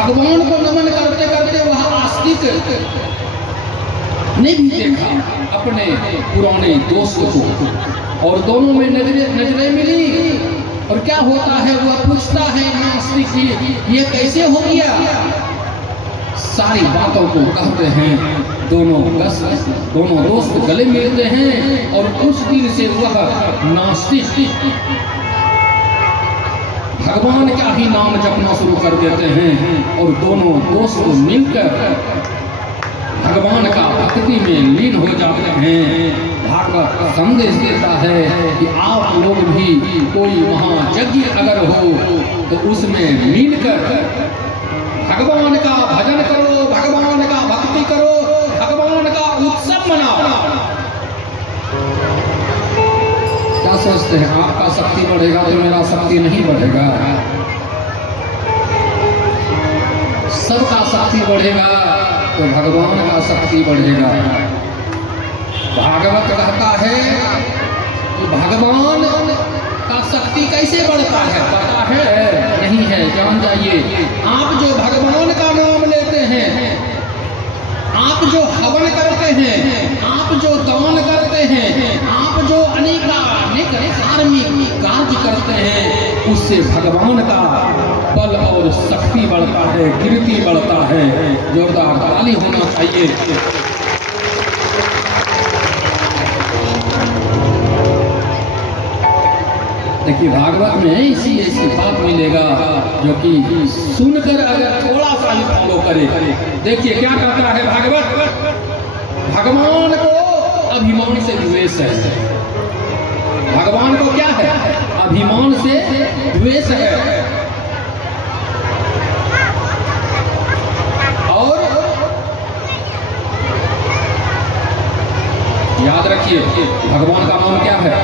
भगवान को नमन करते करते वह आस्तिक ने भी देखा अपने पुराने दोस्त को और दोनों में नजरें मिली। और क्या होता है, वह पूछता है नास्तिक जी ये कैसे हो गया। सारी बातों को कहते हैं, दोनों दोस्त गले मिलते हैं और कुछ दिन से वह नास्तिक भगवान का ही नाम जपना शुरू कर देते हैं और दोनों दोस्त मिलकर भगवान का भक्ति में लीन हो जाते हैं। भागवत संदेश देता है कि आप लोग भी कोई महायज्ञ अगर हो तो उसमें मिलकर भगवान का भजन करो, भगवान का भक्ति करो, भगवान का उत्सव मनाओ। क्या सोचते हैं, आपका शक्ति बढ़ेगा तो मेरा शक्ति नहीं बढ़ेगा? सबका शक्ति बढ़ेगा तो भगवान का शक्ति बढ़ेगा। भागवत कहता है कि भगवान का शक्ति कैसे बढ़ता है, पता है नहीं है? जान जाइए। आप जो भगवान का नाम लेते हैं, आप जो हवन करते हैं, आप जो दान करते हैं, आप जो अनेक धार्मिक कार्य करते हैं, उससे भगवान का बल और शक्ति बढ़ता है, कीर्ति बढ़ता है। जोरदार ताली होना चाहिए। देखिए भागवत में ऐसी बात मिलेगा जो कि सुनकर अगर थोड़ा सा ही फॉलो करे। देखिए क्या कहता है भागवत, भगवान को अभिमान से द्वेष है। भगवान को क्या है? अभिमान से द्वेष है। और याद रखिए भगवान का नाम क्या है?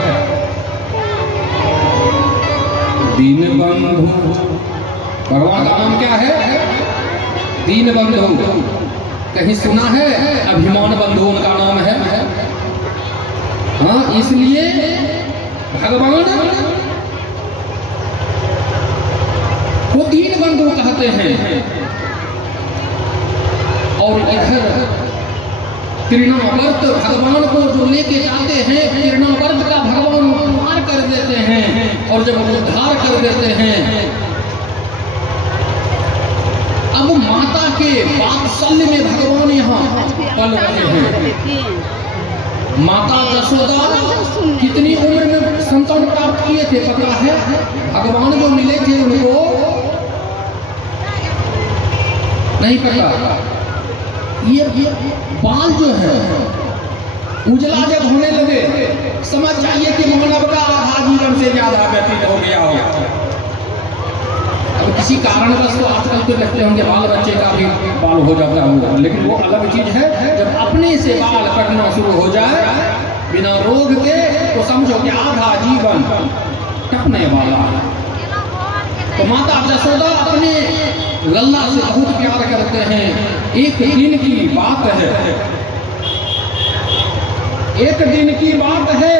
दीन बंधु। भगवान का नाम क्या है? दीन बंधु। कहीं सुना है अभिमान बंधु उनका नाम है? हाँ, इसलिए भगवान को दीन बंधु कहते हैं। और इधर तृणावर्त भगवान को जो लेके जाते हैं, तृणावर्त का भगवान उद्धार कर देते हैं। और जब उद्धार कर देते हैं, अब माता के वात्सल्य में भगवान यहाँ पल रहे हैं। माता यशोदा कितनी उम्र में संतान प्राप्त किए थे पता है? भगवान जो मिले थे उनको नहीं पता। ये बाल जो है उजला जब होने लगे, समझ जाइए कि मानव का आधा जीवन से ज्यादा व्यतीत हो गया हो। अब किसी कारणवश तो आजकल तो देखते होंगे बाल बच्चे का भी बाल हो जाता होगा, लेकिन वो अलग चीज है। जब अपने से बाल कटना शुरू हो जाए बिना रोग के, तो समझो कि आधा जीवन कटने वाला है। तो माता यशोदा अपने लल्ला से बहुत प्यार करते हैं। एक दिन की बात है, एक दिन की बात है,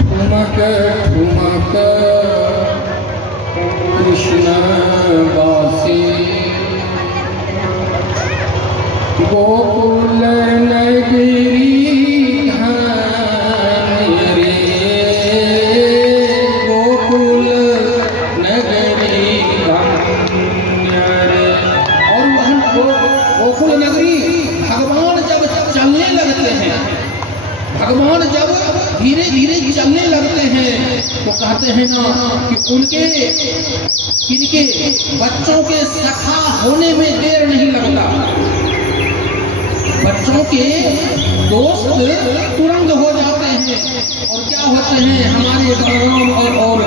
ठुमक ठुमक कृष्ण वासी गोकुल नगरी भगवान जब धीरे धीरे चलने लगते हैं तो कहते हैं ना कि इनके बच्चों के सखा होने में देर नहीं लगता। बच्चों के दोस्त तुरंत हो जाते हैं। और क्या होते हैं, हमारे बलराम और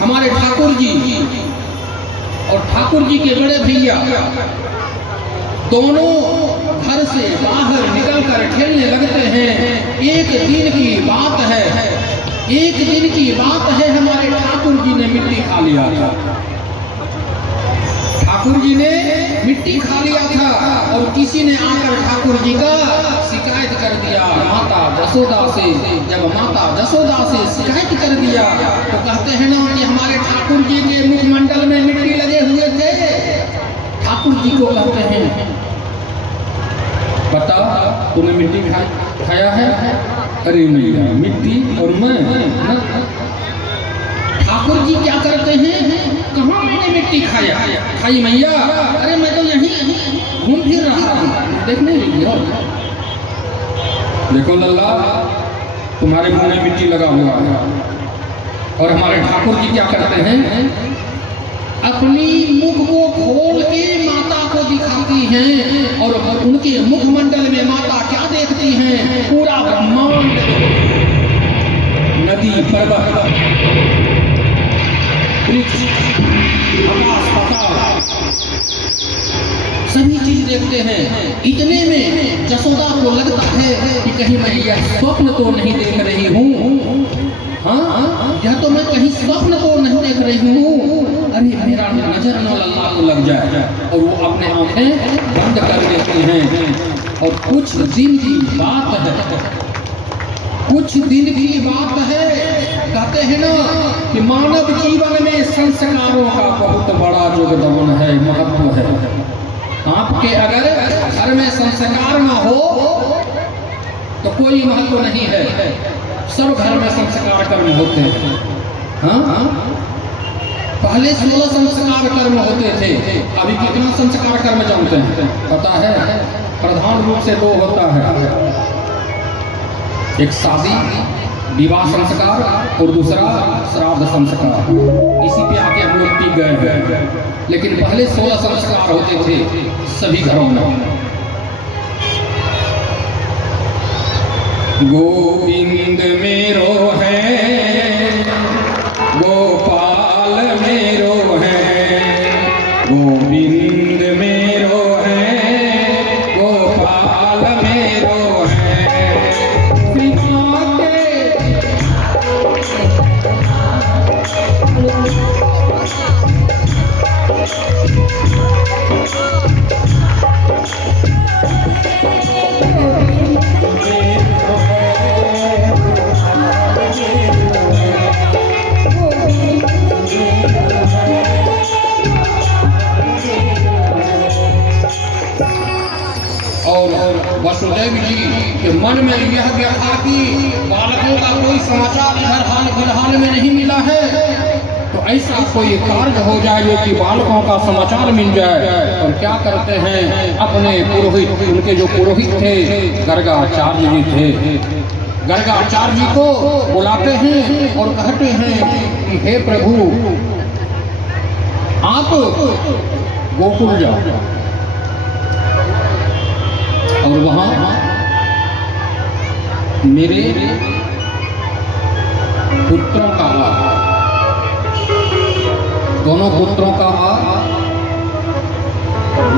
हमारे ठाकुर जी और ठाकुर जी के बड़े भैया दोनों घर से बाहर निकलकर खेलने लगते हैं। एक दिन की बात है, एक दिन की बात है, हमारे ठाकुर जी ने मिट्टी खा लिया था। ठाकुर जी ने मिट्टी खा लिया था और किसी ने आकर ठाकुर जी का शिकायत कर दिया माता जसोदा से। जब माता जसोदा से शिकायत कर दिया तो कहते हैं ना कि हमारे ठाकुर जी के मुखमंडल में मिट्टी लगे हुए थे। ठाकुर जी को कहते हैं बता तूने मिट्टी खाया है? अरे मैया मिट्टी और मैं ठाकुर जी क्या करते हैं, कहाँ मैंने मिट्टी खाई मैया? अरे मैं तो यहीं घूम फिर रहा हूँ, देखने लगी हो। देखो लल्ला तुम्हारे मुंह में मिट्टी लगा हुआ है। और हमारे ठाकुर जी क्या करते हैं, अपनी मुख को खोल के माता को दिखाती हैं और उनके मुखमंडल में माता क्या देखती हैं, पूरा ब्रह्मांड, नदी पर्वत आकाश पाताल सभी चीज देखते हैं। इतने में जसोदा को लगता है कि कहीं मैं यह स्वप्न तो नहीं देख रही हूँ। हाँ यह तो मैं कहीं स्वप्न तो नहीं देख रही हूँ। अरे मेरा नजर न लल्ला को लग जाए। और वो अपने आंखें बंद कर देती हैं। और कुछ दिन की बात है, कुछ दिन की बात है। कहते हैं ना कि मानव जीवन में संस्कारों का बहुत बड़ा योगदान है, महत्व है। आपके अगर घर में संस्कार ना हो तो कोई महत्व नहीं है। सब घर में संस्कार कर्म होते हैं। हाँ पहले 16 संस्कार कर्म होते थे, अभी कितना संस्कार कर्म जानते हैं पता है? प्रधान रूप से 2 होता है, एक शादी विवाह संस्कार और दूसरा श्राद्ध संस्कार। इसी पे आके हम लोग टिक गए हैं। लेकिन पहले 16 संस्कार होते थे सभी घरों में। गोविंद मेरो है, गोपाल मेरो है, गोविंद मेरो है, गोपाल मेरो है। वसुदेव जी के मन में यह व्यथा कि बालकों का कोई समाचार इधर हाल फिलहाल में नहीं मिला है, तो ऐसा कोई कार्य हो जाए कि बालकों का समाचार मिल जाए। और क्या करते हैं, अपने पुरोहित, उनके जो पुरोहित थे गर्गाचार्य जी थे, गर्गाचार्य जी को बुलाते हैं और कहते हैं कि हे प्रभु आप गोकुल जाओ और वहां मेरे पुत्रों का, दोनों पुत्रों का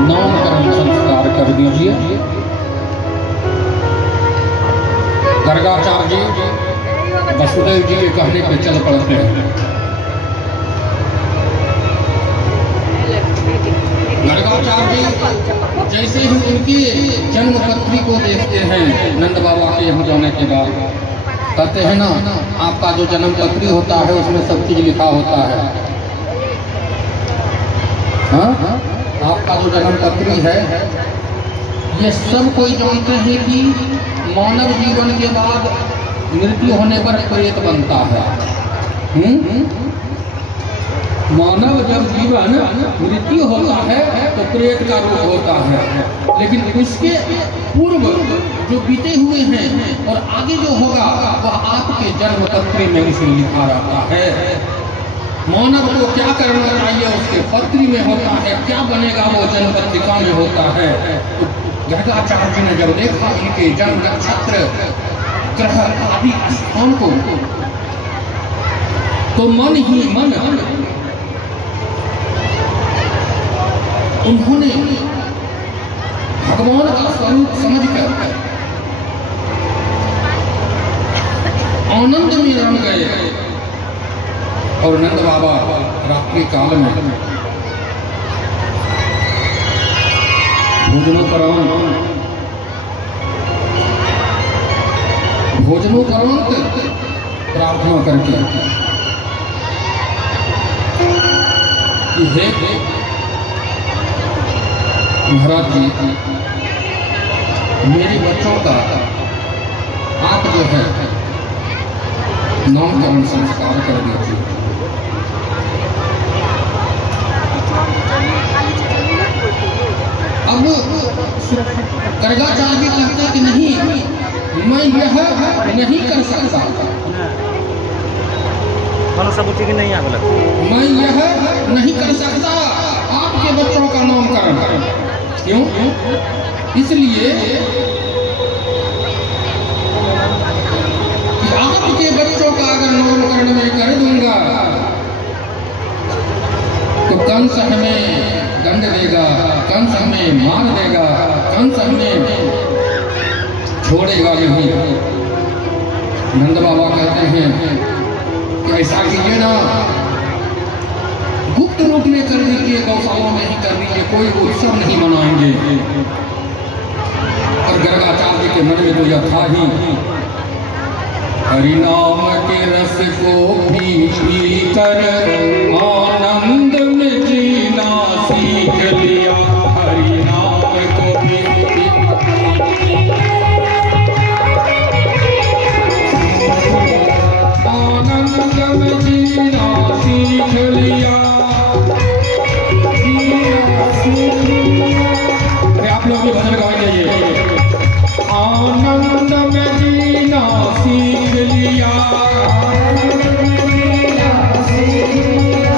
नामकरण संस्कार कर दीजिए। गर्गाचार्य जी वसुदेव जी के कहने पर चल पड़ते हैं। गर्गाचार्य जी जैसे ही उनकी जन्मपत्री को देखते हैं, नंद बाबा के यहाँ जाने के बाद कहते हैं ना, आपका जो जन्मपत्री होता है उसमें सब चीज लिखा होता है। हाँ आपका जो जन्मपत्री है, ये सब कोई जानते हैं कि मानव जीवन के बाद मृत्यु होने पर प्रेत बनता है। मानव जब जीवन मृत्यु होता है तो प्रेत का रूप होता है, लेकिन उसके पूर्व जो बीते हुए हैं और आगे जो होगा वह आपके जन्म पत्री में इसमें लिखा रहता है। मानव को क्या करना चाहिए उसके पत्री में होता है, क्या बनेगा वो जन्म पत्रिका में होता है। तो गर्गाचार्य जी ने जब देखा इनके जन्म नक्षत्र ग्रह आदि स्थान को, तो मन ही मन उन्होंने भगवान का स्वरूप समझकर आनंद में रम गए। और नंद बाबा रात्रि काल में भोजनोपरांत प्रार्थना करके कि हे महाराज जी, मेरे बच्चों का आप जो है नामकरण संस्कार कर दीजिए। अब गर्गाचार्य कहते कि नहीं, मैं यह नहीं कर सकता, मैं यह नहीं कर सकता आपके बच्चों का नामकरण। क्यों? इसलिए कि आपके बच्चों का अगर नामकरण मैं कर दूंगा तो कंस हमें दंड देगा, कंस हमें मार देगा, कंस हमें छोड़ेगा नहीं। नंद बाबा कहते हैं कि ऐसा कीजिए ना, गुप्त रूप में कर दीजिए, गौशाला में ही कर दीजिए, कोई उत्सव नहीं मनाएंगे। और गर्गाचार्य के मन में तो यह था ही, हरिनाम के रस को पी कर आनंद में जीना सीख लिया, हरिनाम को पी आनंद में जीना सीख लिया। आप लोग भी भजन गाएंगे ये, आनंद में जीना सीख लिया, आनंद में जीना सीख लिया,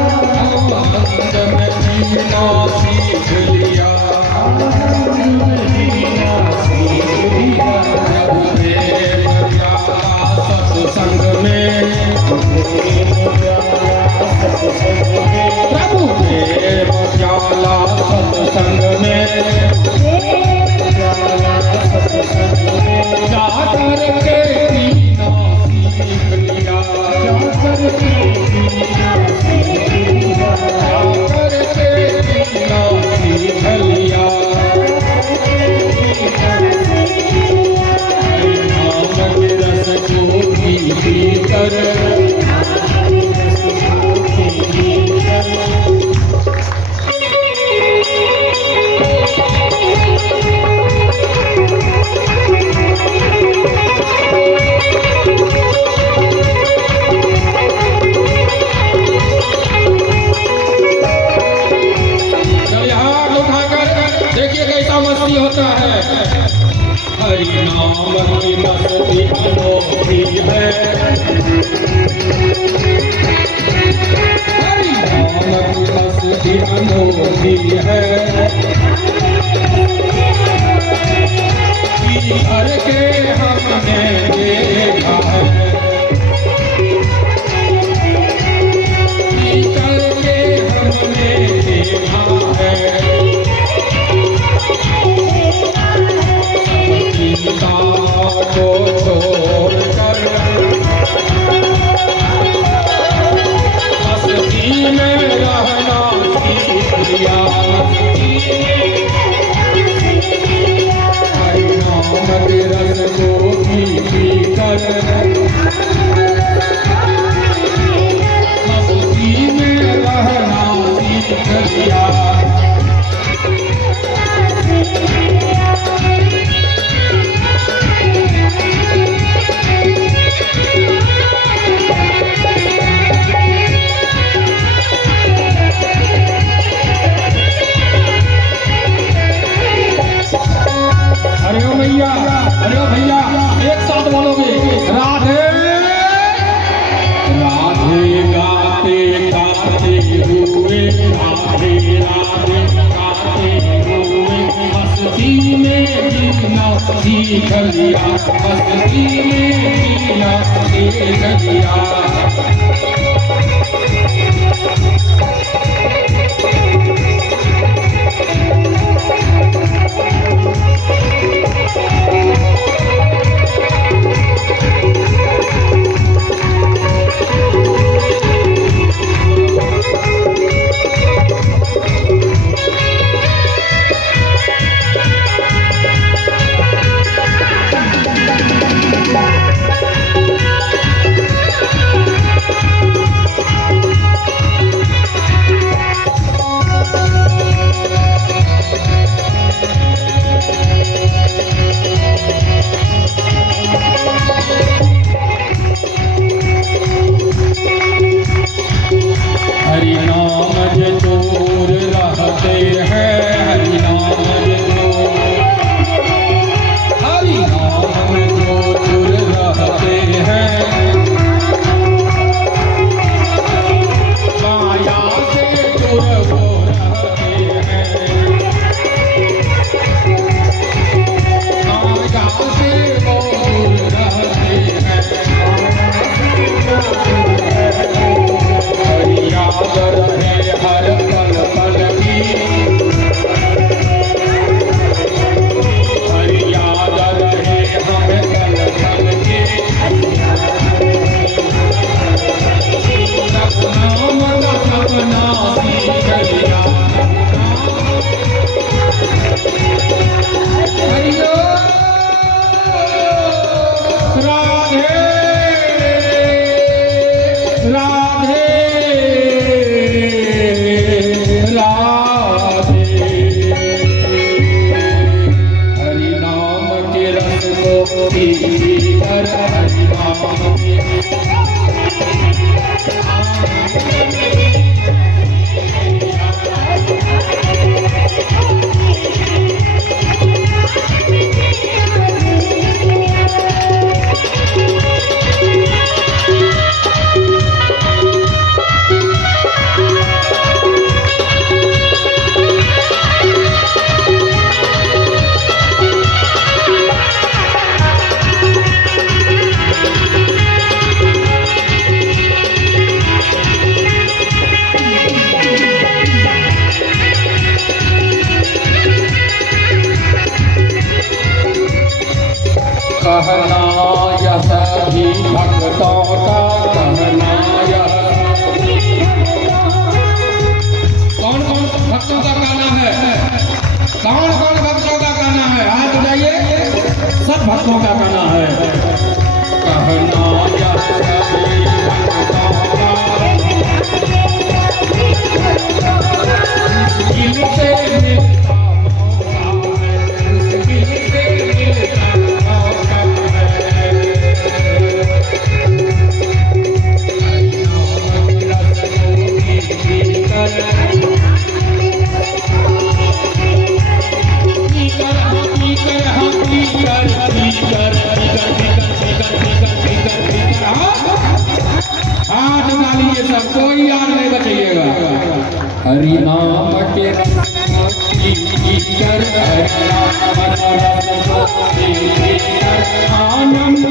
आनंद में जीना सीख लिया, आनंद में जीना सीख लिया। प्रभु प्रेम प्यारा सत्संग में, प्रभु प्रेम प्याला सत्संग में, जा करके जीना सीख लिया, जा करके जीना सीख लिया, जा करके जीना सीख लिया। नाम के रस को पी कर होता है। हरि नाम की मस्ती अनोखी है, हरि नाम की मस्ती अनोखी है, हर के हमने देखा है, चल के हमने देखा है। को छोड़कर मस्ती में रहना सीख लिया, हरि नाम के रस को पी कर मस्ती में रहना सीख लिया। अरे ओ भैया, अरे ओ भैया, एक साथ बोलोगे राधे राधे गाते गाते हुए, राधे राधे गाते हुए, मस्ती में जीना सीख लिया, मस्ती में जीना सीख लिया। कोई याद नहीं बचाइएगा। हरि नाम के आनंद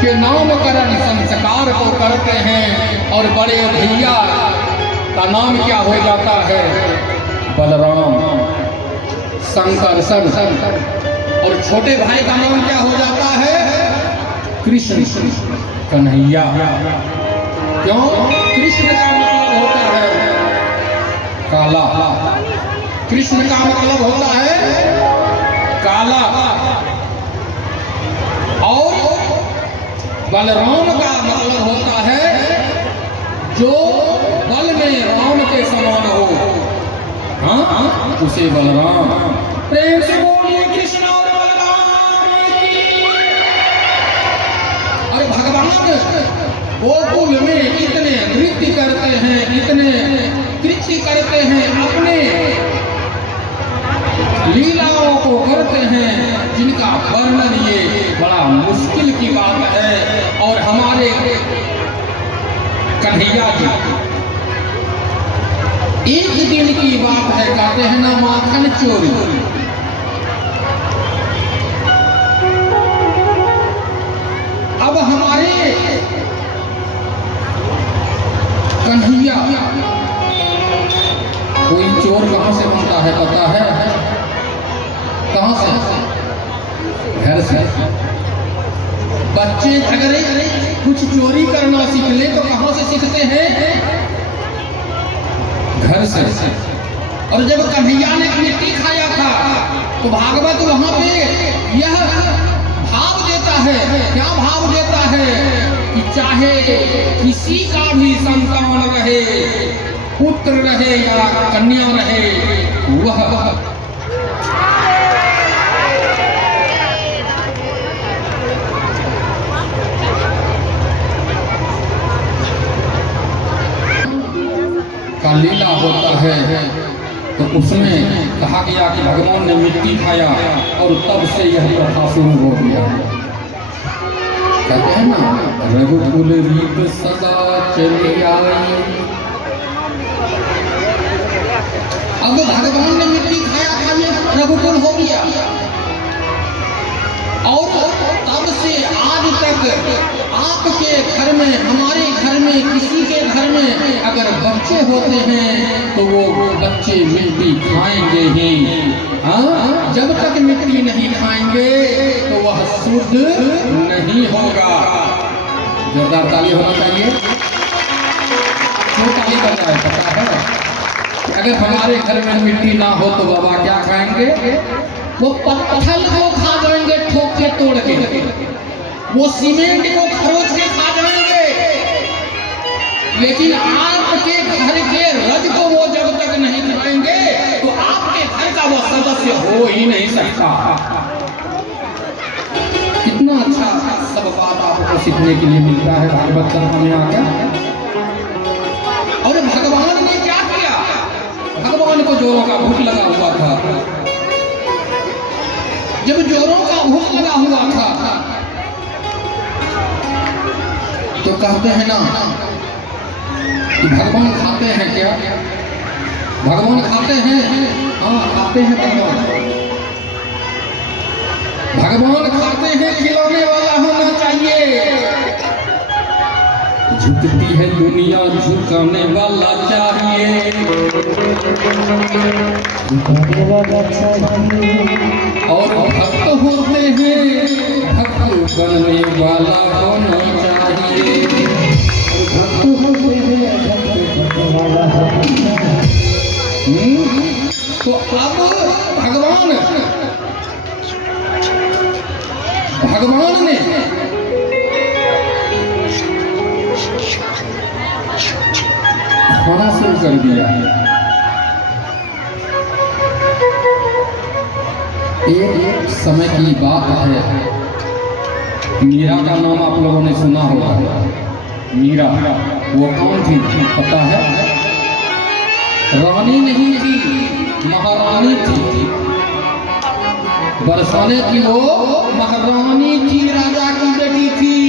के नामकरण संस्कार को करते हैं और बड़े भैया का नाम क्या हो जाता है? बलराम, शंकर और छोटे भाई का नाम क्या हो जाता है? कृष्ण, कन्हैया। क्यों? कृष्ण का मतलब होता है काला, कृष्ण का मतलब होता है काला, और बलराम का मतलब होता है जो बल में राम के समान हो, हाँ उसे बलराम। प्रेम से बोलिए कृष्ण और बलराम की। और भगवान गोकुल में इतने नृत्य करते हैं, इतने कृत्य करते हैं, अपने लीलाओं को करते हैं जिनका वर्णन ये बड़ा मुश्किल की बात है। और हमारे कन्हैया जी एक दिन की बात है, कहते हैं ना माखन चोरी। अब हमारे कन्हैया, कोई चोर कहां से बनता है पता है? कहां से? घर से। बच्चे अगर कुछ चोरी करना सीख ले तो कहां से सीखते हैं? घर से। और जब कन्हैया ने मिट्टी खाया था तो भागवत वहां पे यह भाव देता है, क्या भाव देता है कि चाहे किसी का भी संतान रहे, पुत्र रहे या कन्या रहे, वह का लीला होता है। तो उसमें कहा गया कि भगवान ने मिट्टी खाया और तब से यह प्रथा शुरू हो गया। कहते हैं ना, रघुकुल रीत सदा चली आई। अब भगवान ने मिट्टी खाया था, ये रघुकुल हो गया। और तब से आज तक आपके घर में, हमारे घर में, किसी के घर में अगर बच्चे होते हैं तो वो बच्चे मिट्टी खाएंगे ही। हाँ, जब तक मिट्टी नहीं खाएंगे तो वह शुद्ध नहीं होगा। जोरदार ताली होना चाहिए। क्यों ताली बजा है पता है? अगर हमारे घर में मिट्टी ना हो तो बाबा क्या खाएंगे? वो पत्थर को खा जाएंगे, ठोक के तोड़ के, वो सीमेंट को खरोच के खा जाएंगे। लेकिन आपके घर के रज को वो जब तक नहीं खाएंगे तो आपके घर का वो सदस्य हो ही नहीं सकता। कितना अच्छा सब बात आपको सीखने के लिए मिलता है भागवत कथा में आकर। और भगवान ने क्या किया? भगवान को जोरों का भूख लगा हुआ था। जब जोरों का भूख लगा हुआ था तो कहते हैं ना कि भगवान खाते हैं क्या? भगवान खाते हैं, हाँ खाते हैं भगवान। भगवान खाते हैं, खिलाने वाला होना चाहिए। झुकती है दुनिया झुकाने वाला चाहिए, और भक्त होते हैं भक्त बनने वाला होना चाहिए। तो अब भगवान ने खाना शुरू कर दिया। एक समय की बात है, मीरा का नाम आप लोगों ने सुना होगा। मीरा वो कौन थी पता है? रानी नहीं थी, महारानी थी। बरसाने की वो महारानी थी, राजा की बेटी थी,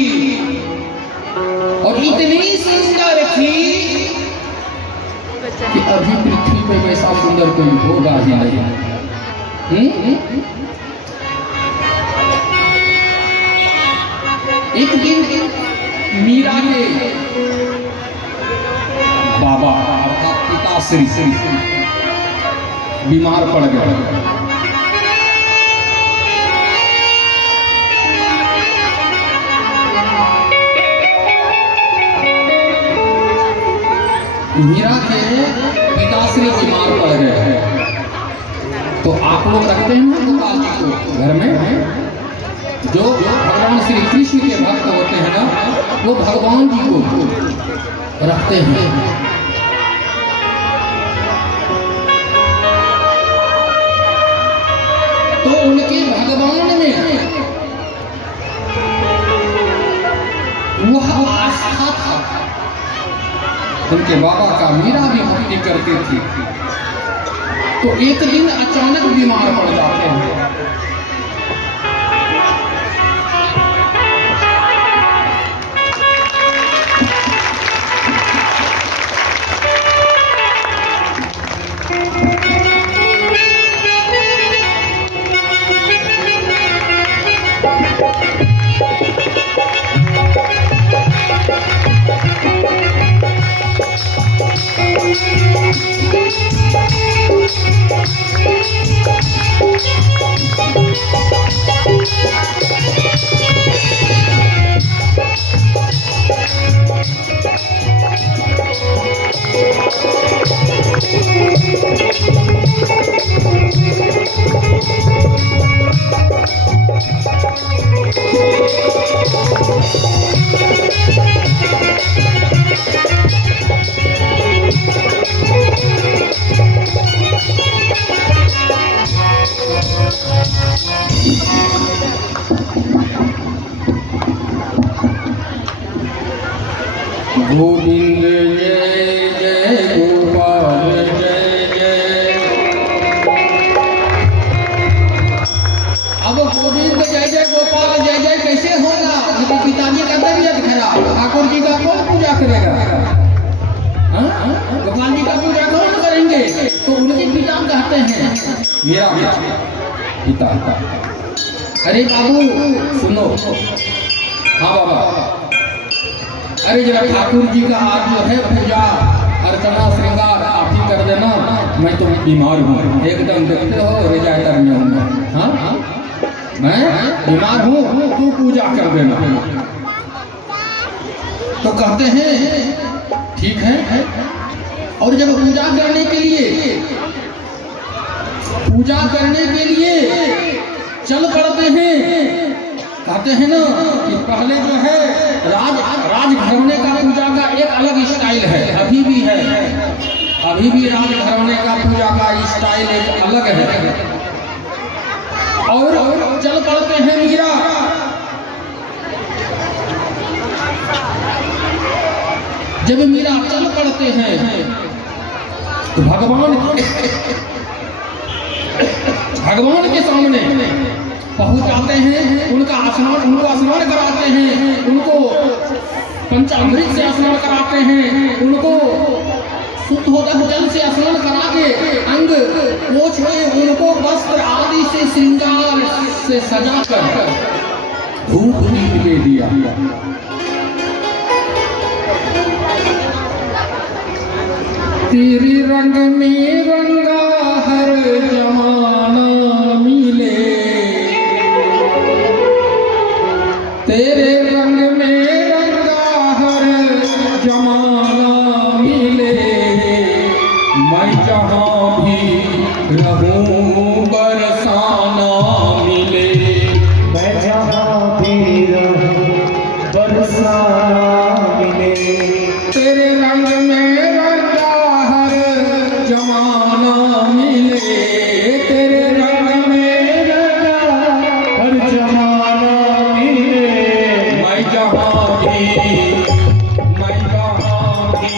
और इतनी सुंदर थी कि अभी पृथ्वी पे वैसा सुंदर कोई होगा ही नहीं। एक दिन मीरा के बाबा अर्थात पिताश्री बीमार पड़ गए। मीरा के पिताश्री बीमार पड़ गए। तो आप लोग रखते हैं ना गोपाल जी को घर में, जो भगवान श्री कृष्ण के भक्त होते हैं ना, वो भगवान जी को रखते हैं। तो उनके भगवान में वह आस्था था। उनके बाबा का मीरा भी भक्ति करती थी। तो एक दिन अचानक बीमार पड़ जाते हैं। गोविंद जय जय गोपाल जय जय। अब गोविंद जय जय गोपाल जय जय कैसे होगा? उनके पिताजी का तबीयत खराब, ठाकुर जी का कौन पूजा करेगा? गोपाल जी का पूजा कौन करेंगे? तो उनके पिता कहते हैं, मेरा पिता, अरे बाबू सुनो। हाँ बाबा, अरे जरा ठाकुर जी का आज जो है पूजा अर्चना श्रृंगार आप ही कर देना, मैं तो बीमार हूँ, एकदम देखते हो रिजाइटर में हूँ। हाँ मैं बीमार हूँ, तू पूजा कर देना। तो कहते हैं ठीक है। और जब पूजा करने के लिए चल पड़ते हैं, कहते हैं ना कि पहले जो है राजघराने का पूजा का एक अलग स्टाइल है, अभी भी है, अभी भी राजघराने का पूजा का स्टाइल एक अलग है। और चल पड़ते हैं मीरा। जब मीरा चल पड़ते हैं तो भगवान के सामने पहुंच जाते हैं, उनको स्नान कराते हैं, उनको पंचामृत से स्नान कराते हैं, उनको शुद्धोदक जल से स्नान करा के अंग पोछ में उनको वस्त्र आदि से श्रृंगार से सजाकर धूप दीप ले दिया। तेरे रंग में रंगा हर जमाना मिले, तेरे रंग में रंगा हर जमाना मिले। मैं जहाँ भी रहूं बरसाना मिले, मैं जहाँ भी रहूं बरसाना मिले। तेरे रंग में रंगा हर जमाना मिले, तेरे रंग में रंगा हर जमाना मिले। मैं जहाँ भी मैं जहाँ भी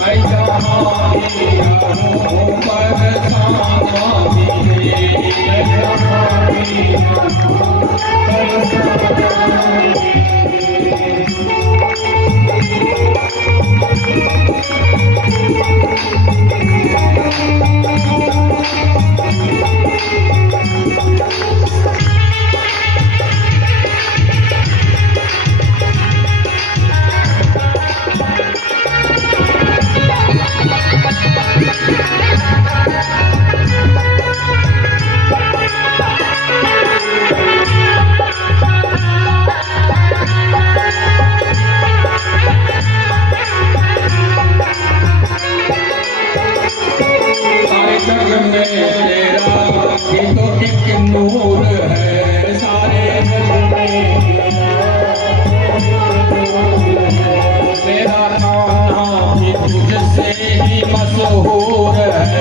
मैं जहाँ भी रहूं बरसाना मिले, मैं जहाँ भी रहूं बरसाना मिले। सारे जग में तेरा ही तो एक नूर है, सारे जग में तेरा नाम भी तुझसे ही मशहूर है।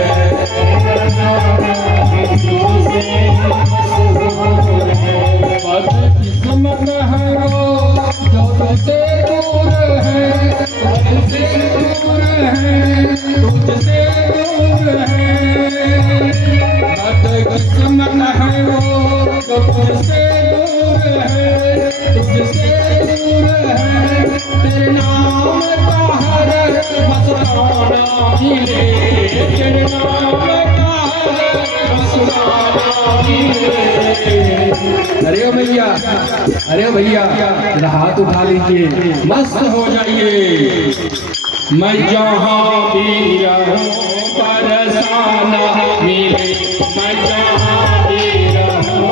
बदकिस्मत है वो जो तुझसे दूर है, तुझसे दूर है, तुझसे दूर है। बदकिस्मत है वो जो तुझसे दूर है, तुझसे दूर है। तेरे नाम का हर मस्ताना मिले, तेरे नाम का हर मस्ताना मिले। अरे ओ भैया, अरे ओ भैया, जरा हाथ उठा लीजिए, मस्त हो जाइए। मैं जहाँ भी रहूं बरसाना मिले, मैं जहाँ भी रहूं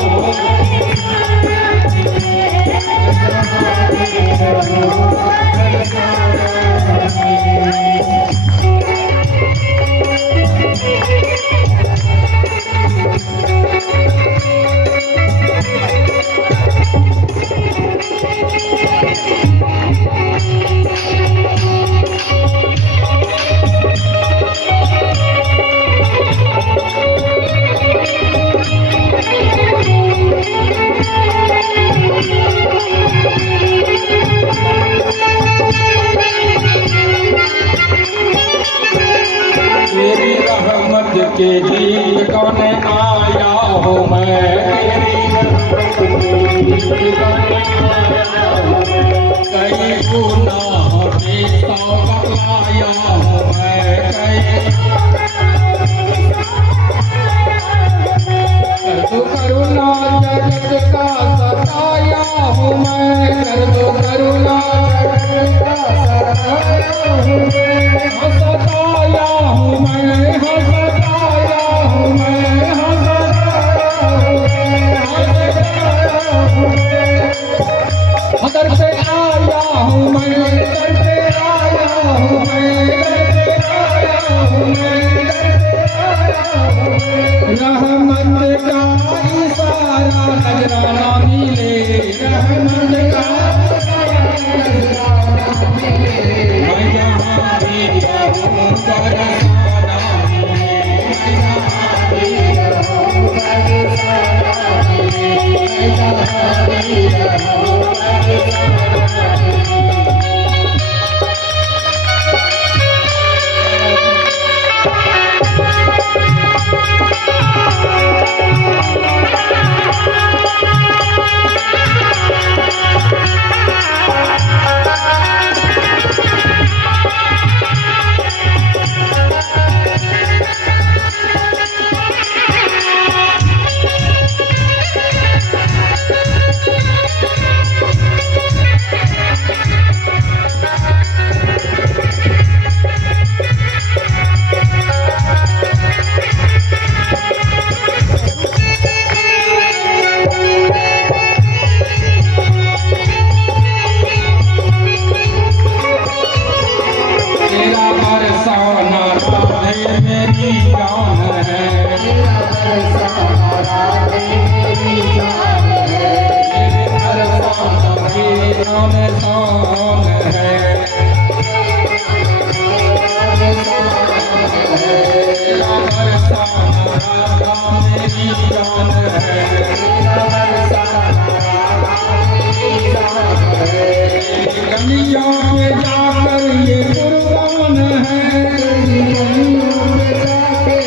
पे जाकर ये कुर्बान है, तेरी गलियों पे जाके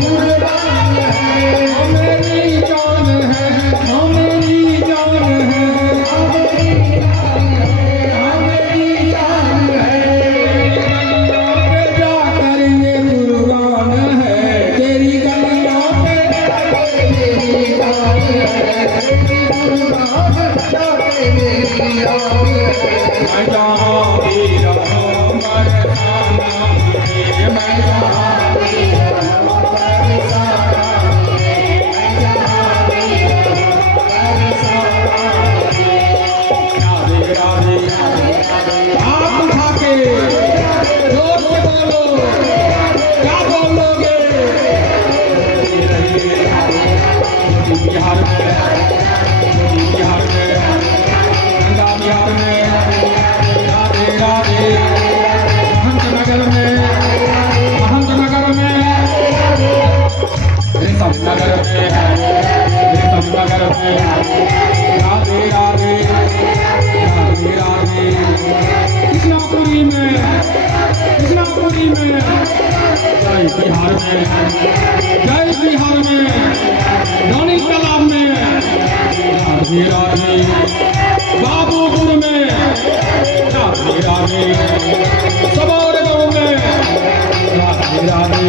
कुर्बान है। हाँ मेरी जान है, हाँ मेरी जान है, हाँ मेरी जान है, हाँ मेरी जान है। गलियों पे जाकर ये कुर्बान है, तेरी गलियों पे जाके मेरी जान है, तेरी कुर्बान जाके मेरी जान है। मैं जहाँ भी रहूँ मरना मुझे, मैं जहाँ भी रहूँ मरना मुझे, मैं जहाँ भी रहूँ मरना मुझे। राधे राधे हाथ उठा के जोर से बोलो, क्या बोलोगे? बिहार में, बिहार में, गंगा बिहार में, राधे राधे, महंतनगर में, महंतनगर में, ऋषभनगर में, ऋषभनगर में, राधे राधे, राधे राधे, कृष्णापुरी में, कृष्णापुरी में, जय बिहार में, जय बिहार में, रानी तालाब में, राधे राधे, बाबूपुर में, राधे राधे, सबौर गांव में, राधे राधे,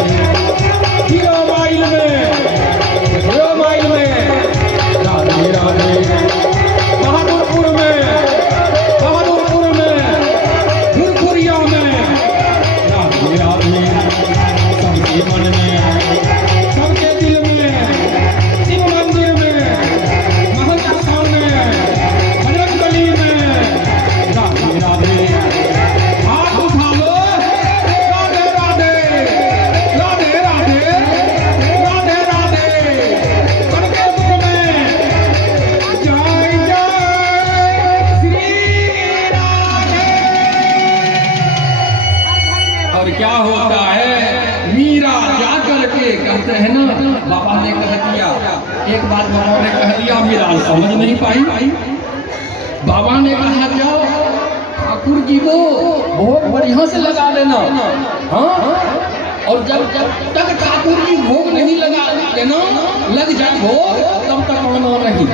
हीरो माइल में, हीरो माइल में, राधे राधे, बहादुरपुर में, बहादुरपुर में, भूलपुरिया में, राधे राधे, सबके मन में, सबके दिल में, शिव मंदिर में, महंत स्थान में, बजरंग बली में, राधे राधे, हाथ उठा लो, राधे राधे, राधे राधे, राधे राधे, करके मुख में, जय जय श्री राधे। और क्या होता है, मीरा जा करके कहते हैं ना, बाबा ने कह दिया, एक बात बाबा ने कह दिया, मीरा समझ नहीं पाई। बाबा ने कहा जाओ ठाकुर जी को भोग बढ़िया से लगा लेना, हाँ, और जब जब तक ठाकुर जी भोग नहीं लगा देना, लग जाए भोग, तब तक आना नहीं।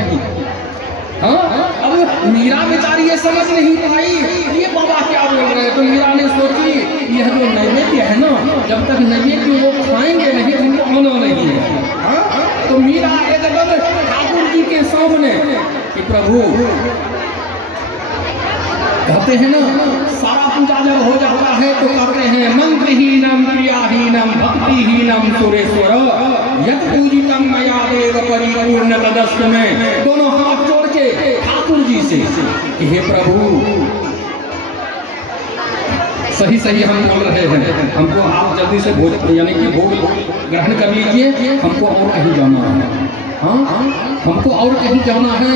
हाँ, अब मीरा बेचारी ये समझ नहीं पाई, ये बाबा क्या बोल रहे हैं। तो मीरा ने सोची यह जो नैवेद्य है ना, जब तक नैवेद्य वो खाएंगे नहीं तो उनको आना नहीं है। हाँ, तो मीरा एकदम ठाकुर जी के सामने कि प्रभु, कहते हैं ना, सारा पूजा जब हो जाता है तो कहते हैं मंत्रहीनम क्रियाहीनम भक्तिहीनम सुरेश्वर यत् पूजितम मया देव परिपूर्ण तदस्य में, दोनों हाथ जोड़ के ठाकुर जी से कि हे प्रभु, सही सही हम बोल रहे हैं, हमको आप जल्दी से भोग यानी कि भोग ग्रहण कर लीजिए, हमको और कहीं जाना है। हाँ, हमको और कहीं जाना है,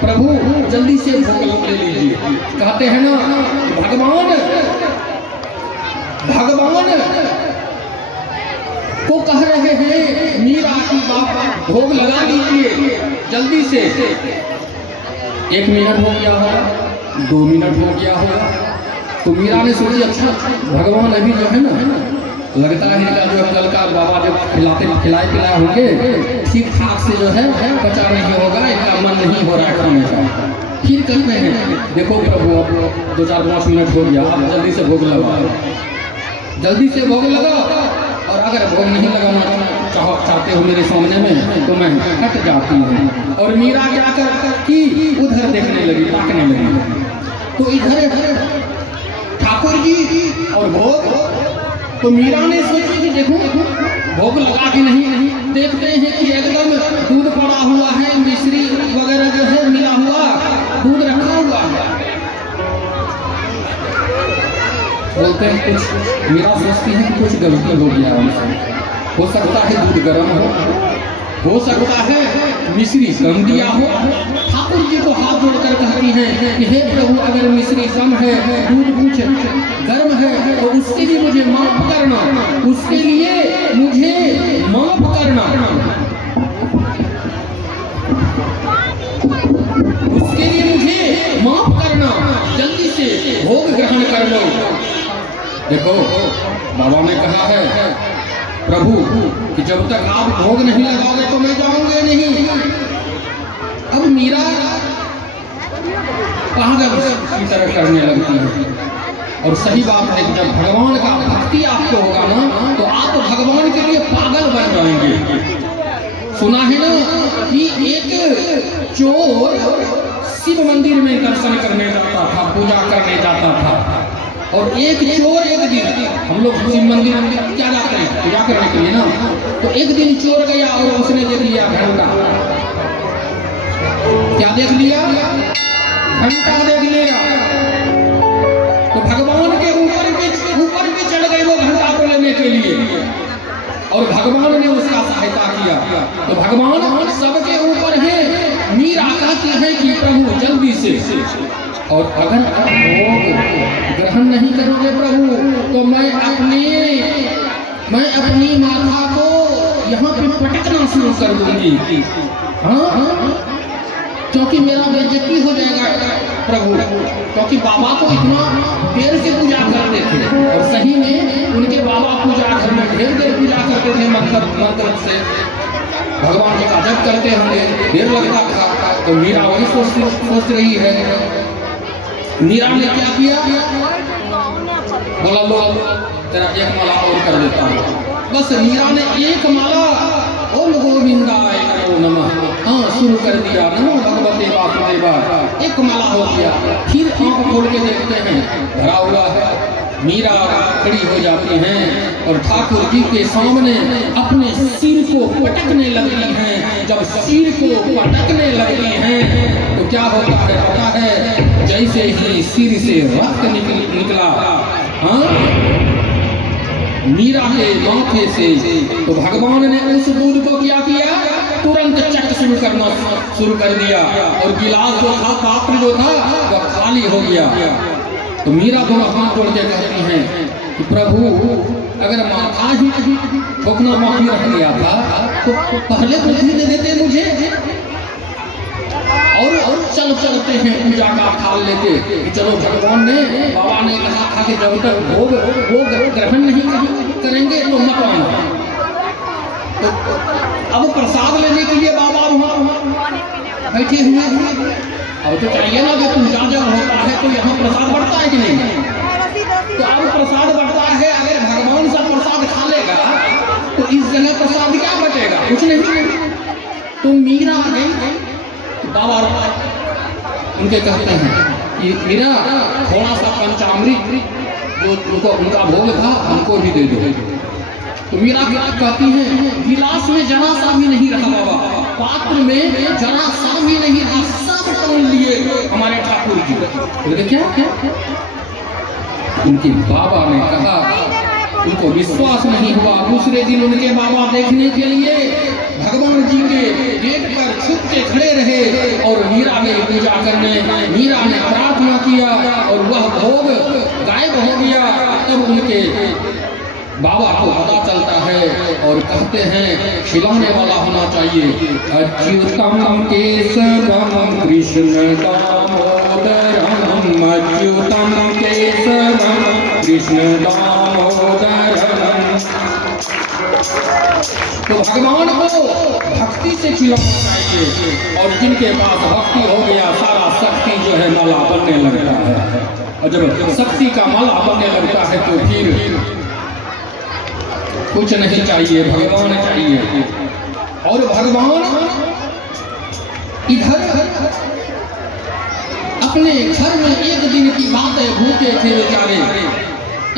प्रभु जल्दी से भोग ले लीजिए। कहते हैं ना, भगवान भगवान को कह रहे हैं मीरा की बात, भोग लगा लीजिए जल्दी से। 1 मिनट हो गया होगा, 2 मिनट हो गया होगा, तो मीरा ने सोची अच्छा भगवान अभी जो है ना, लगता है इनका जो कल का बाबा जब खिलाए पिलाए होंगे, ठीक ठाक से जो है पचा नहीं होगा, इनका मन नहीं हो रहा है खाने का। फिर कहते हैं देखो प्रभु, अब 2-4-5 मिनट हो गया, अब जल्दी से भोग लगाओ, जल्दी से भोग लगाओ, और अगर भोग नहीं लगाना चाहते हो मेरे सामने में तो मैं हट जाती हूँ। और मीरा क्या करती, उधर देखने लगी, ताकने लगी, तो इधर ठाकुर जी और भोग। तो मीरा ने सोची कि देखो भोग लगा के नहीं, देखते हैं कि एकदम दूध पड़ा हुआ है, मिश्री वगैरह जो है मिला हुआ, दूध रखा हुआ है। बोलते हैं कुछ, मीरा सोचती है कि कुछ गलती हो गया हमसे, हो सकता है दूध गर्म हो सकता है मिश्री कम दिया हो। ठाकुर जी को हाथ जोड़कर कहती हैं कि हे प्रभु, अगर मिश्री कम है, दूध कुछ गर्म है, तो उसके लिए मुझे माफ करना, उसके लिए मुझे माफ करना, उसके लिए मुझे माफ करना। जल्दी से भोग ग्रहण कर लो। देखो बाबा ने कहा है प्रभु कि जब तक आप भोग नहीं लगाओगे तो मैं जाऊंगे नहीं। अब मीरा पागल की तरह करने लगती है। और सही बात है कि जब भगवान का भक्ति आपको होगा ना तो आप भगवान के लिए पागल बन जाएंगे। सुना है ना कि एक चोर शिव मंदिर में दर्शन करने जाता था, पूजा करने जाता था। और एक चोर एक दिन, हम लोग शिव मंदिर क्या जाते हैं पूजा करने के लिए ना, तो एक दिन चोर गया और उसने देख लिया घंटा। क्या देख लिया? घंटा देख लिया। तो भगवान के ऊपर भी चढ़ गए वो घंटा को लेने के लिए, और भगवान ने उसका सहायता किया। तो भगवान सबके ऊपर है। मीरा कहती है कि प्रभु जल्दी से, और अगर आप भोग ग्रहण नहीं करोगे प्रभु तो मैं अपनी माता को यहाँ पे पटकना शुरू कर दूंगी। हाँ, क्योंकि मेरा बेइज्जती हो जाएगा प्रभु, क्योंकि बाबा को इतना देर से पूजा करते थे। और सही में उनके बाबा पूजा घर में ढेर देर पूजा करते थे, मंत्र से भगवान जी का जप करते होंगे, देर लगता था। तो मीरा वही सोच रही है। मीरा ने क्या किया? बोला लो तेरा एक माला और कर देता हूँ। बस मीरा ने एक माला ओम गोविंदाय नमो नमः, हाँ शुरू कर दिया, नमो भगवते वासुदेवाय। एक माला हो गया। फिर आंख खोल के देखते हैं भरा हुआ है। मीरा खड़ी हो जाती हैं और ठाकुर जी के सामने अपने सिर को पटकने लगती हैं। जब सिर को पटकने लगती हैं तो क्या होता है पता है? जैसे ही सिर से रक्त निकला हाँ मीरा के माथे से, तो भगवान ने उस दूध को क्या किया? तुरंत चट शुरू करना शुरू कर दिया, और गिलास जो था, पात्र जो था वह खाली हो गया। तो मीरा दोनों हाथ जोड़ के कहती हैं कि प्रभु अगर माथा ही ठोकना बाकी रह गया था तो पहले बुद्धि दे देते मुझे। और चलते हैं पूजा का थाल लेके कि चलो भगवान ने, बाबा ने कहा था कि जब तक भोग वो ग्रहण नहीं करेंगे तो मत आना। तो अब प्रसाद लेने के लिए बाबा वहाँ बैठे हुए हैं। अब तो चाहिए ना कि पूजा जब होता है तो यहाँ प्रसाद बढ़ता है कि नहीं? तो अब प्रसाद बढ़ता है, अगर भगवान सब प्रसाद खा लेगा तो इस जगह प्रसाद क्या बचेगा? कुछ नहीं। तो मीरा गई, बाबा उनके कहते हैं कि मीरा थोड़ा सा पंचामृत जो उनका भोग था हमको भी दे दो। तो मीरा कहती है गिलास में जरा सा भी नहीं रहा बाबा, पात्र में जरा सा भी नहीं रहा, सब तोड़ लिए हमारे ठाकुर जी। बोले क्या? उनके बाबा ने कहा, उनको विश्वास नहीं हुआ। दूसरे दिन उनके बाबा देखने के लिए भगवान जी के गेट पर छुप के खड़े रहे और मीरा ने पूजा करने, मीरा ने प्रार्थना किया और वह भोग गायब हो गया। तब उनके बाबा को पता चलता है और कहते हैं खिलाने वाला होना चाहिए। अच्युतम केशवम कृष्ण दामोदरम, अच्युतम केशवम कृष्ण दामोदरम। तो भगवान को भक्ति से खिलाना चाहिए, और जिनके पास भक्ति हो गया सारा शक्ति जो है माला बनने लगता है। और जब शक्ति का माला बनने लगता है तो फिर कुछ नहीं चाहिए, भगवान चाहिए। और भगवान इधर अपने घर में एक दिन की बात है, भूखे थे बेचारे,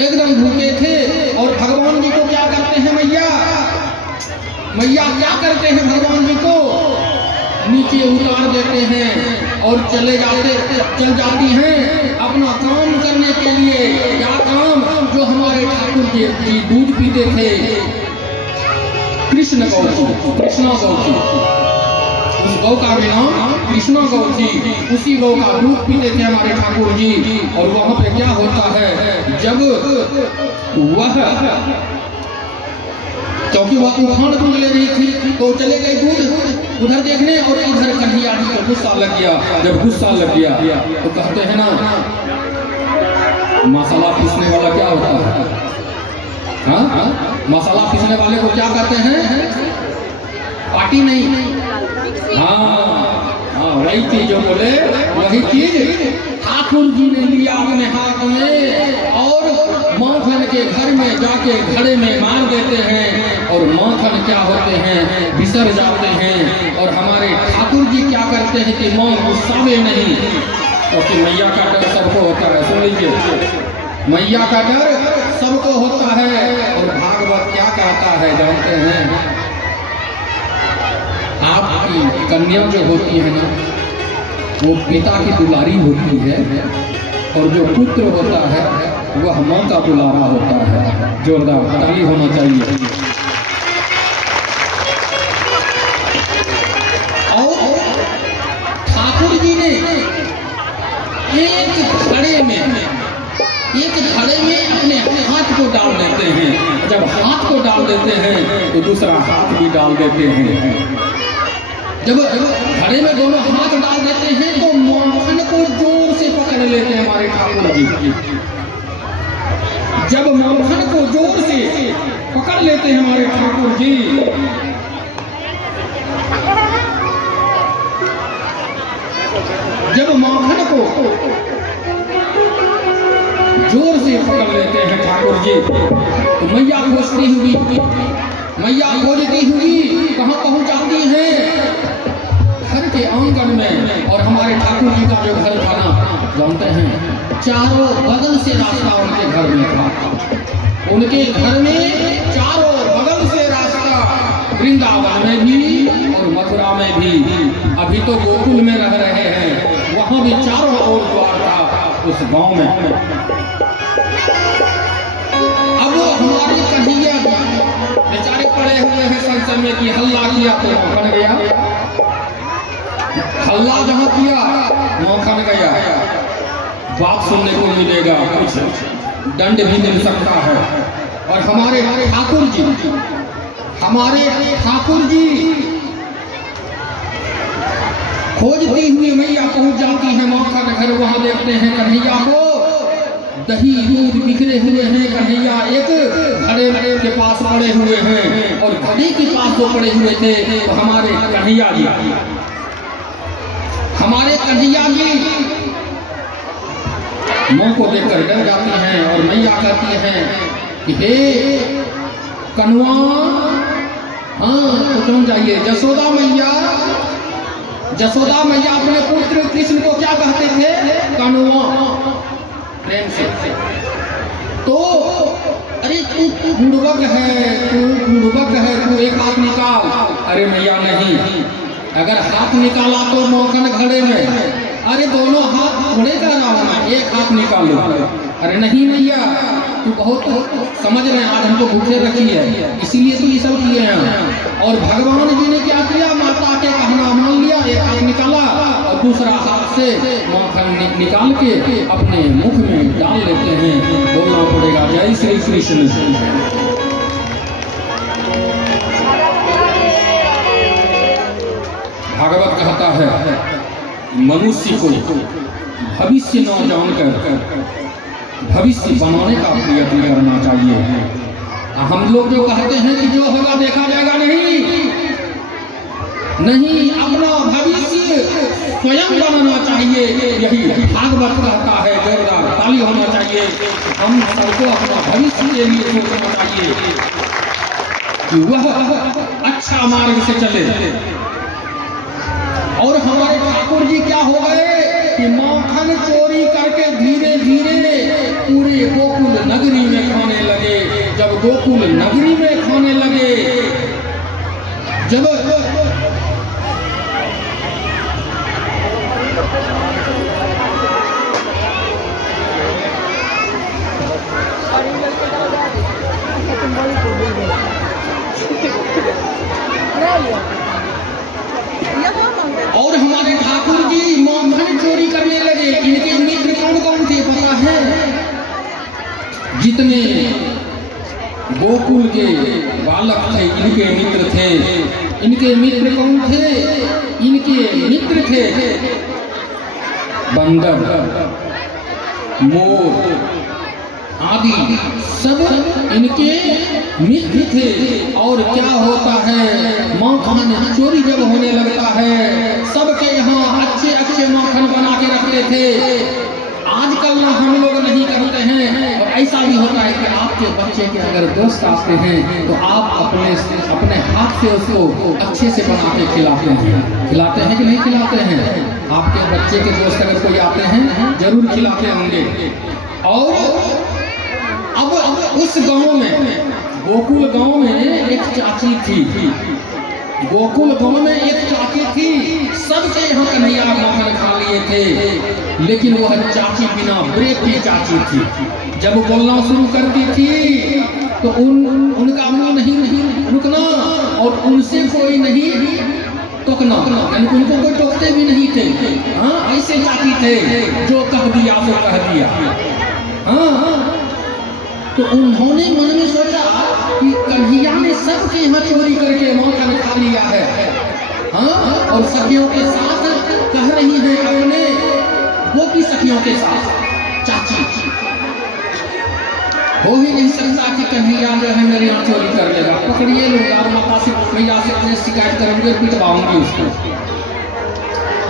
एकदम भूखे थे। और भगवान जी को क्या करते हैं मैया क्या करते हैं भगवान जी को? नीचे उतार देते हैं और चल जाती हैं अपना काम करने के लिए। क्या काम? जो हमारे ठाकुर जी दूध पीते थे, कृष्णा गौ जी, उस गौ का भी नाम कृष्णा गौ जी, उसी गौ का दूध पीते थे हमारे ठाकुर जी। और वहाँ पे क्या होता है, जब वह क्योंकि वह उफान दूध ले रही थी, तो चले गए दूध उधर देखने, और इधर कन्हैया जी को गुस्सा लग गया। जब गुस्सा लग गया तो कहते हैं ना, मसाला पीसने वाला क्या होता है? हाँ, मसाला पीसने वाले को क्या कहते हैं? पार्टी नहीं। हाँ, वही चीज जो बोले वही चीज ठाकुर जी ने लिया अपने हाथ में, और माखन के घर में जाके घड़े में मार देते हैं, और माखन क्या होते हैं, बिसर जाते हैं। और हमारे ठाकुर जी क्या करते हैं कि मां गुस्सावे नहीं, क्योंकि मैया का डर सबको होता है। सुन लीजिए, मैया का डर सबको होता है। और भागवत क्या कहता है जानते हैं? आपकी कन्या जो होती है ना, वो पिता की दुलारी होती है, और जो पुत्र होता है वह मां का दुलारा होता है। जोरदार ताली होना चाहिए। और ठाकुर जी ने एक घड़े में अपने हाथ को डाल देते हैं। जब हाथ को डाल देते हैं तो दूसरा हाथ भी डाल देते हैं। जब घड़े में दोनों हाथ डाल देते हैं तो माखन को जोर से पकड़ लेते हैं हमारे ठाकुर जी। जब माखन को जोर से पकड़ लेते हैं हमारे ठाकुर जी, जब माखन को जोर से पकड़ लेते हैं ठाकुर जी, तो मैया खोजती हुई कहाँ पहुंच जाती है? घर के आंगन में। और हमारे ठाकुर जी का जो घर था ना, जानते हैं, चारों बगल से रास्ता उनके घर में था। उनके घर में चारों बगल से रास्ता, वृंदावन में भी और मथुरा में भी। अभी तो गोकुल में रह रहे हैं, वहां भी चारों ओर द्वार था उस गांव में। अब वो हमारी कन्हैया बेचारे पड़े हुए हैं संसद में कि हल्ला किया तो बन गया, हल्ला जहां किया मौखन गया। बात सुनने को मिलेगा, कुछ दंड भी मिल सकता है। और हमारे ठाकुर जी खोजती हुई मैया पहुंच जाती है मौखन घर। वहां देखते हैं कन्हैया को, दही दूध बिखरे हुए हैं। कन्हैया एक घड़े के पास पड़े हुए हैं, और घड़े के पास जो पड़े हुए थे तो हमारे कन्हैया जी मां को देखकर डर जाती हैं। और मैया कहती हैं कि हे कन्वा, हाँ तो तुम जाइए। जसोदा मैया अपने पुत्र कृष्ण को क्या कहते थे? कन्वा, प्रेम से। तो अरे तू बुड़बक है, तू एक हाथ निकाल। अरे मैया नहीं, अगर हाथ निकाला तो मौखन घड़े में, अरे दोनों हाथ थोड़े कर रहा हूं मैं, एक हाथ निकालो। अरे नहीं मैया, तू बहुत समझ रहे हैं, आज हमको भूखे रखी है, इसीलिए तो ये सब किए हैं। और भगवान जी ने क्या किया? माता के कहना मान लिया, एक हाथ निकाला और दूसरा हाथ से माखन निकाल के अपने मुख में डाल लेते हैं। बोलना पड़ेगा जय श्री कृष्ण। भागवत कहता है मनुष्य को भविष्य न जानकर भविष्य बनाने का प्रयत्न करना चाहिए। हम लोग जो कहते हैं कि जो होगा देखा जाएगा, नहीं, अपना भविष्य स्वयं बनाना चाहिए। यही भागवत कहता है। जोरदार ताली होना चाहिए। हम सबको अपना भविष्य के लिए सोचना चाहिए कि वह अच्छा मार्ग से चले। और हमारे ठाकुर जी क्या हो गए कि माखन चोरी करके धीरे धीरे पूरे गोकुल नगरी में खाने लगे। जब गोकुल नगरी में खाने लगे, जब और हमारे ठाकुर जी माखन चोरी करने लगे। इनके मित्र कौन कौन थे पता है? जितने गोकुल के बालक थे, इनके मित्र थे। इनके मित्र कौन थे? इनके मित्र थे बंदर, मोर आदि, सब इनके मित्र थे। और क्या होता है, माखन चोरी जब होने लगता है, सबके यहाँ अच्छे अच्छे माखन बना के रखते थे। आजकल ना हम लोग नहीं करते हैं। और ऐसा भी होता है कि आपके बच्चे के अगर दोस्त आते हैं तो आप अपने हाथ से उसको अच्छे से बना के खिलाते हैं कि नहीं खिलाते हैं? आपके बच्चे के दोस्त अगर कोई आते हैं जरूर खिलाते होंगे। और अब उस गांव में, गोकुल गांव में एक चाची थी। गोकुल गांव में एक चाची थी, सबके यहाँ कन्हैया माखन खा लिए थे, लेकिन वह चाची बिना ब्रेक की चाची थी। जब बोलना शुरू करती थी तो उनका मुंह नहीं रुकना और उनसे कोई नहीं टोकना, यानी उनको कोई टोकते भी नहीं थे। हाँ, ऐसे चाची थे, जो कह दिया तो कह दिया। हाँ, तो उन्होंने मन में सोचा कि कन्हैया ने सबके यहाँ चोरी करके माखन खा लिया है। हाँ, और सखियों के साथ कह रही है अपने गोपी सखियों के साथ, चाची हो ही नहीं सकता कि कन्हैया जो है मेरे यहाँ चोरी कर लेगा, पकड़िए लोग और माता से भैया से शिकायत करेंगे, पिटवाऊंगी उसको।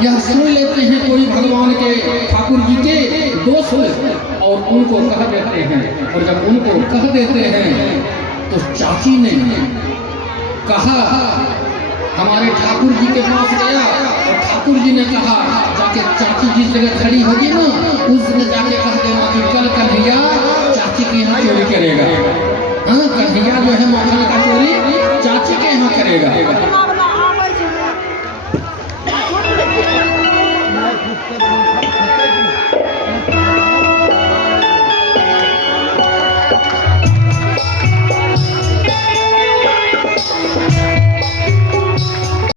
यह सुन लेते हैं कोई भगवान के ठाकुर जी के दोस्त और उनको कह देते हैं। और जब उनको कह देते हैं तो चाची ने कहा, हमारे ठाकुर जी के पास गया और ठाकुर जी ने कहा जाके चाची जिस जगह खड़ी होगी ना उस जगह जाके कह देना कि कल कन्हैया चाची के यहाँ चोरी करेगा। हाँ, कन्हैया जो है माखन का चोरी चाची के यहाँ करेगा।